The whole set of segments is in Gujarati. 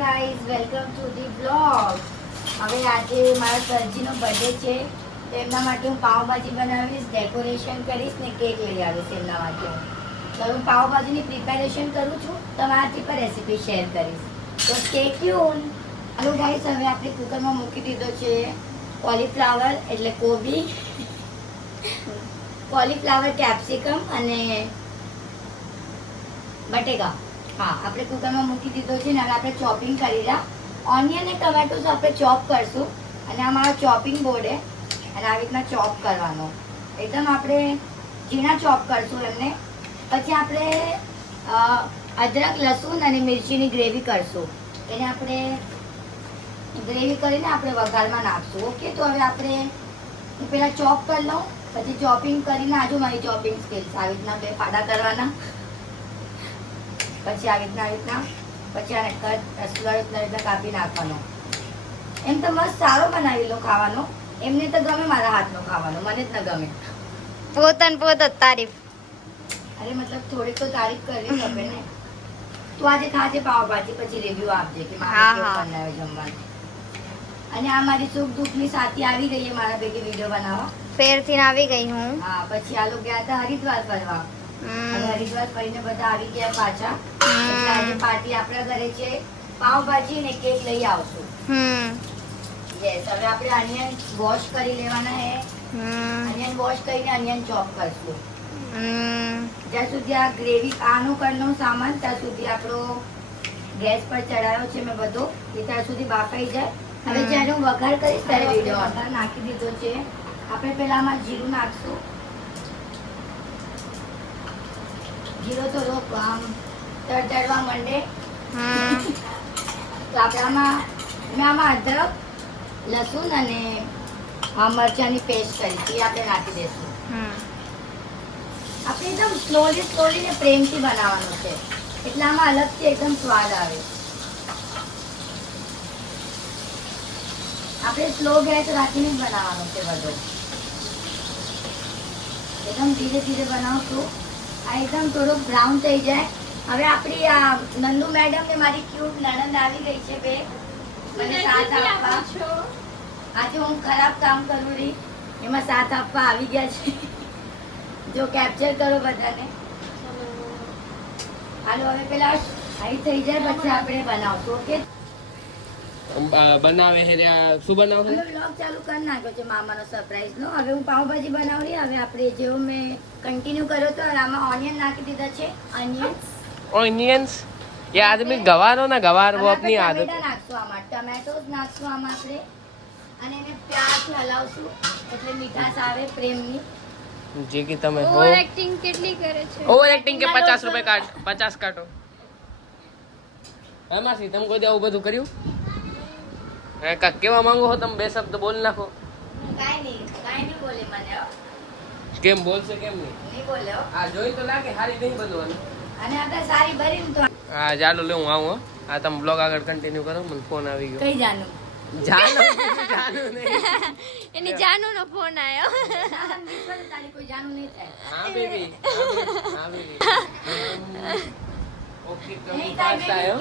Guys, welcome to the blog. હવે આજે મારા સરજીનો બર્થડે છે, તો એમના માટે હું પાવભાજી બનાવીશ, ડેકોરેશન કરીશ ને કેક લઈ આવીશ એમના માટે. તો હું પાવભાજીની પ્રિપેરેશન કરું છું, તમારાથી પણ રેસીપી શેર કરીશ. તો સ્ટે ટ્યુન. હાલો ગાઈઝ, હવે આપણે કુકરમાં મૂકી દીધો છે કોલીફ્લાવર એટલે કોબી, કોલીફ્લાવર, કેપ્સિકમ અને બટેકા. હા, આપણે કુકરમાં મૂકી દીધો છે ને હવે આપણે ચોપિંગ કરી રહ્યા. ઓનિયન અને ટમેટોસ આપણે ચોપ કરશું અને આ મારો ચોપિંગ બોર્ડ છે અને આવી રીતના ચોપ કરવાનો. એકદમ આપણે ઝીણા ચોપ કરશું એમને. પછી આપણે અદરક, લસણ અને મિરચીની ગ્રેવી કરશું. એને આપણે ગ્રેવી કરીને આપણે વઘારમાં નાખશું. ઓકે, તો હવે આપણે હું પહેલાં ચોપ કરી લઉં, પછી ચોપિંગ કરીને આજુ મારી ચોપિંગ સ્કિલ્સ આવી રીતના બે ફાડા કરવાના, પછી આવી રીતના પછી આને રીતના કાપી નાખવાનો. એમ તો મસ્ત સારો બનાવી લો ખાવાનો. એમને તો ગમે મારા હાથનો ખાવાનો, મને જ ન ગમે. પોત તારીફ. અરે મતલબ થોડીક તો તારીફ કરવી ગમે ને. તું આજે ખાજે પાવભાજી, પછી રિવ્યુ આપજે કે મારે કેવું બનાવે જમવાનું. અને આ મારી સુખ દુઃખની સાથી આવી ગઈ છે મારા ભેગી વિડીયો બનાવવા. ફેરથી આવી ગઈ હું. હા, પછી આ લોકો ગયા હતા હરિદ્વાર ફરવા. અને હરિદ્વાર ફરીને બધા આવી ગયા પાછા. એટલે આજે પાર્ટી આપણા ઘરે છે, પાવભાજી ને કેક લઈ આવશું. યસ, હવે આપણે અનિયન વોશ કરી લેવાના હે. અનિયન વોશ કરીને અનિયન ચોપ કરશું. જ્યાં સુધી આ ગ્રેવી આનો કરનો સામાન ત્યાં સુધી આપણો ગેસ પર ચડાવ્યો છે મેં બધો, એ ત્યાં સુધી બાફાઈ જાય. હવે જ્યારે હું વઘાર કરીશ ત્યારે વિડીયો વઘાર નાખી દીધો છે. આપણે પહેલા આમાં જીરું નાખશું. જીરો થોડો આમ તડતડવા માંડે તો આપણે આમાં અદરક, લસણ અને મરચાંની પેસ્ટ કરી એ આપણે નાખી દઈશું. આપણે એકદમ સ્લોલી ને પ્રેમથી બનાવવાનું છે, એટલે આમાં અલગથી એકદમ સ્વાદ આવે. આપણે સ્લો ગેસ રાખીને જ બનાવવાનું છે બધું. એકદમ ધીરે ધીરે બનાવશું. આ એકદમ થોડુંક બ્રાઉન થઈ જાય. હવે આપણી આ નંદુ મેડમ ને મારી ક્યુટ નણંદ આવી ગઈ છે બે મને સાથ આપવા. આજે હું ખરાબ કામ કરું રહી એમાં સાથ આપવા આવી ગયા છે. જો કેપ્ચર કરો બધાને. હાલો, હવે પેલા આવી થઈ જાય પછી આપણે બનાવશું. ઓકે, બનાવે હે શું બનાવે હવે વ્લોગ ચાલુ કરી નાખ્યો છે મામાનો સરપ્રાઈઝ નો. હવે હું પાવભાજી બનાવી. હવે આપણે જેવું મેં કન્ટિન્યુ કર્યો તો આમાં ઓનિયન નાખી દીધા છે. ઓનિયન્સ ये आदमी गवार हो ना, गवार वो अपनी आदत. નાખશું આમાં, ટમેટોસ નાખશું આમાં આપણે અને એને પ્યારથી હલાવશું એટલે મીઠાશ આવે પ્રેમની. જે કે તમે ઓવર એક્ટિંગ કેટલી કરે છે. ઓવર એક્ટિંગ કે 50 રૂપિયા કાટ, 50 કાટો. હા માસી, તમે કોઈ આવું બધું કર્યું? હે કા કેવા માંગો છો તમે? બે શબ્દ બોલ નાખો. કાઈ નહીં બોલે મને. કેમ બોલશે? કેમ નહીં બોલે. આ જોઈ તો લાગે હારી નહીં બધું. અને અગર સારી ભરી તો હા ચાલો લે હું આવું. આ તમે બ્લોગ આગળ કન્ટિન્યુ કરો. મને ફોન આવી ગયો. કઈ જાનું નહીં. એની જાનુનો ફોન આવ્યો. તારી કોઈ જાનું નહીં થાય. હા બેબી, હા બેબી. ઓકે, તમે નહીં ફાસ્ટ થાય આયો.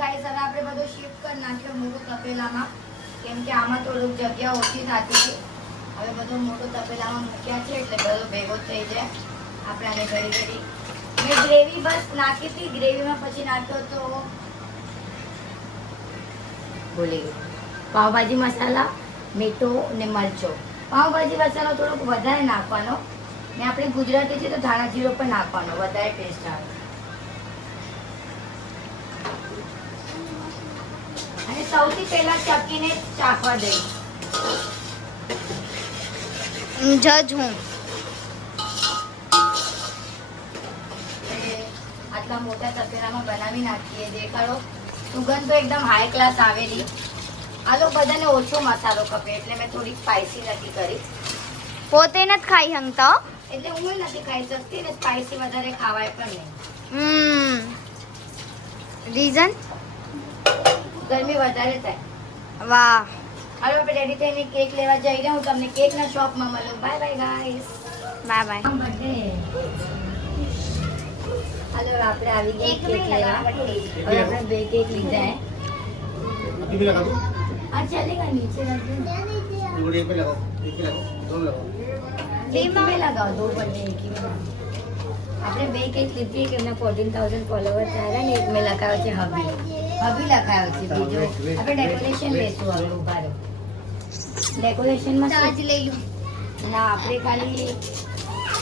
ગાઈસ, હવે આપણે બધું શિફ્ટ કરી નાખ્યો મોટું તપેલામાં, કેમ કે આમાં થોડુંક જગ્યા ઓછી થતી હતી. હવે બધું મોટું તપેલામાં મૂક્યા છે એટલે બધો ભેગો થઈ જાય. આપણે આને ઘડી ઘડી મેં ગ્રેવી બસ નાખી હતી. ગ્રેવીમાં પછી નાખ્યો તો ભૂલી ગઈ પાવભાજી મસાલા, મીઠો ને મરચો. પાવભાજી મસાલો થોડોક વધારે નાખવાનો ને આપણે ગુજરાતી છે તો ધાણા જીરો પણ નાખવાનો, વધારે ટેસ્ટ આવે. અને સૌથી પહેલા ચક્કીને ચાખવા દઈ. જજ હું. આટલા મોટા તપેલામાં બનાવી નાખીએ. દેખાડો, સુગંધ તો એકદમ હાઈ ક્લાસ આવેલી. આ લોકો બધાને ઓછો મસાલો ખપે એટલે મેં થોડી સ્પાઈસી નથી કરી. પોતે નથી ખાઈ હંગતો. એટલે હું નથી ખાઈ શકતી ને સ્પાઈસી વધારે ખાવાય પણ નહીં. રીઝન? ગરમી વધારે થાય. વાહ. હવે આપણે રેડી થઈને કેક લેવા જઈ રહ્યા. હું તમને કેકના શોપમાં મળું. Bye bye guys. Bye bye. Birthday. હાલો ચલો આપણે આવી ગઈ કેક લેવા. હવે આપણે 2 કેક લીધા હે. अभी भी लगा दूं? આ ચલેગા નીચે रख दो. वो एक पे लगाओ, एक पे लगाओ, दोनों लगाओ। एक में लगाओ, 2 बर्थडे एक ही में. આપણે 2 કેક લીધી કે એમના 14,000 ફોલોવર થયા ને એક મેં લખાયો છે હબી લખાયો છે. બીજો આપણે ડેકોરેશન લેશું હવે. ઉભા રહો. ડેકોરેશનમાં ચાર્જ લઈ લો. ના આપણે ખાલી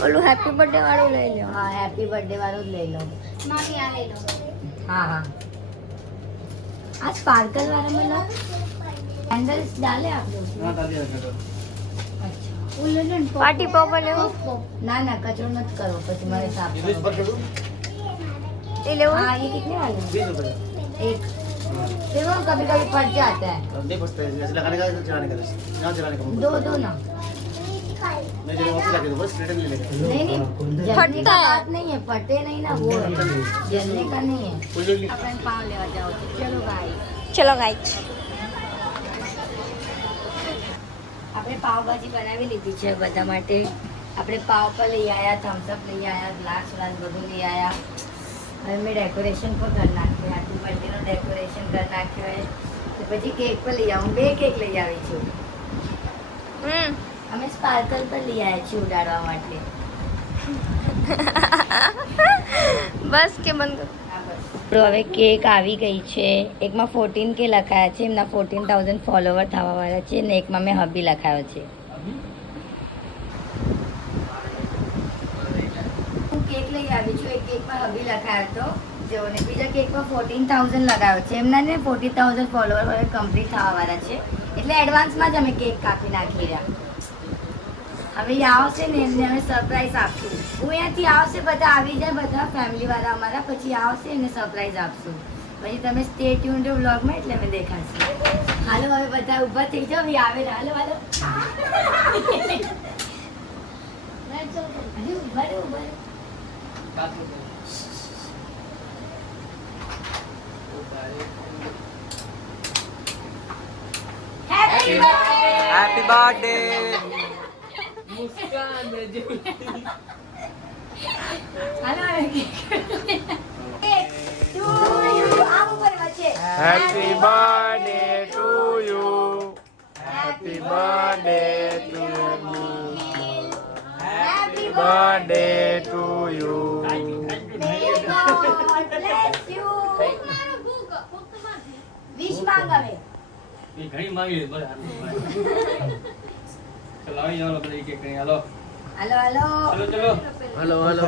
ઓલું હેપી બર્થડે વાળું લઈ લો. હા હેપી બર્થડે વાળું જ લઈ લો. મામી આ લઈ લો. हाँ हाँ आज स्पार्कल वाला में लो. कैंडल्स डाले आप लोग. हाँ, डाल दिया था। अच्छा પાર્ટી પોપર લેવું. ना ना कचरो मत करो પછી મારે સાફ ये 20 पर कर दूं? એ લેવું. हाँ ये कितने वाले हैं? 20 रुपए का। एक देखो कभी कभी फट जाता है. अब नहीं फटता है, जैसे लगाने का है, चलाने का है। यहाँ चलाने का दो दो ना. मैं जब वापस लगा दूँ, बस रिटर्न ले लेगा। नहीं नहीं जलने फटता का है. बात नहीं है. फटे नहीं ना वो है. जलने का नहीं है. फुल जोड़ ली। अपन पाव लेवा जाओ तो चलो भाई. ચલો ગાઈસ. આપણે પાવભાજી બનાવી લીધી છે બધા માટે. આપણે પાવ પર લઈ આવ્યા, થમ્સઅપ લઈ આવ્યા, ગ્લાસ વ્લાસ બધું લઈ આવ્યા. હવે મેં ડેકોરેશન પણ કરી નાખ્યું. હેપી બર્થડેનું ડેકોરેશન કરી નાખ્યું હોય તો પછી કેક પર લઈ આવું. 2 કેક લઈ આવી છું. અમે સ્પાર્કલ પર લઈ આવ્યા છીએ ઉડાડવા માટે. બસ કે બંધ. તો હવે કેક આવી ગઈ છે. એકમાં 14 કે લખાયા છે. એમના 14,000 ફોલોવર થવા વાળા છે ને એકમાં મેં હબી લખાયો છે. હું કેક લઈ આવી છું. એક કેકમાં હબી લખાયો હતો જો ને બીજા કેકમાં 14,000 લગાવ્યો છે. એમના ને 40,000 ફોલોવર હવે કમ્પ્લીટ થવા વાળા છે એટલે એડવાન્સમાં જ અમે કેક કાપી નાખી રહ્યા. હવે એ આવશે ને એમને અમે સરપ્રાઈઝ આપશું. હું અહીંયાથી આવશે બધા આવી જાય બધા ફેમિલી વાળા અમારા પછી આવશે એમને સરપ્રાઈઝ આપશું. પછી તમે સ્ટે ટ્યુન ટુ વ્લોગમાં એટલે અમે દેખાશે. હાલો હવે બધા ઊભા થઈ જાઓ. એ આવે ને હાલો હાલો. અરે ઊભા રહો ઊભા રહો. Happy birthday! હેપી બર્થડે મુસ્કાન હાલો હવે એક ટુ યુ આમ ઉપર વચ્ચે. Happy birthday to you happy birthday to you Happy birthday to you May God bless you. Wish માંગ હવે. એ ઘણી માંગી બસ ચલો આવી જાઓ બધા એક એક હાલો હાલો હાલો. ચલો હલો હલો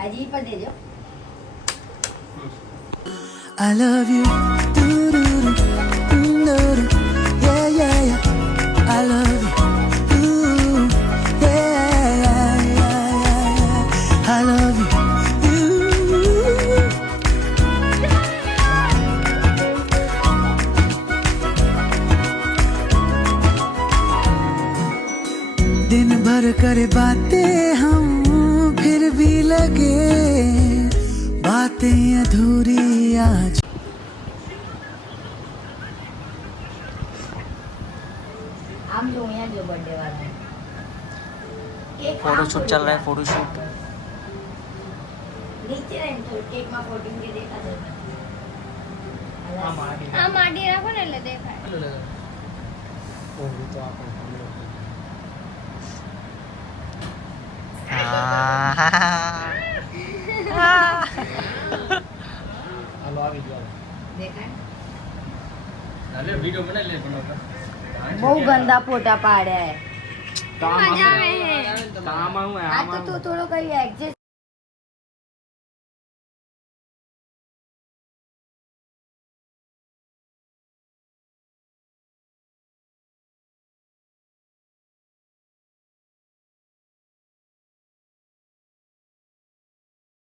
હજી પર દેજો. I love you. Doo-doo-doo. Doo-doo-doo. Yeah, yeah, yeah. I love you. Ooh. Yeah, yeah, yeah, yeah, yeah. I love you. Ooh. दिन भर करे बातें हम फिर भी लगे बातें अधूरी आज આમ જો અહીંયા જો બર્થડે વાળા કેક फोटोशूट चल रहा है फोटोशूट નીચે રહે તો કેક માં 14 કે દેખા દે. આ માડી રાખો ને એટલે દેખાય. હાલો આવી જાઓ દેખાય. હાલે વિડિયો બનાવી લે બનાવતા બહુ ગંદા ફોટા પાડે. મજા આવે હે. આમાં હું આ તો તું થોડો કઈ એડજસ્ટ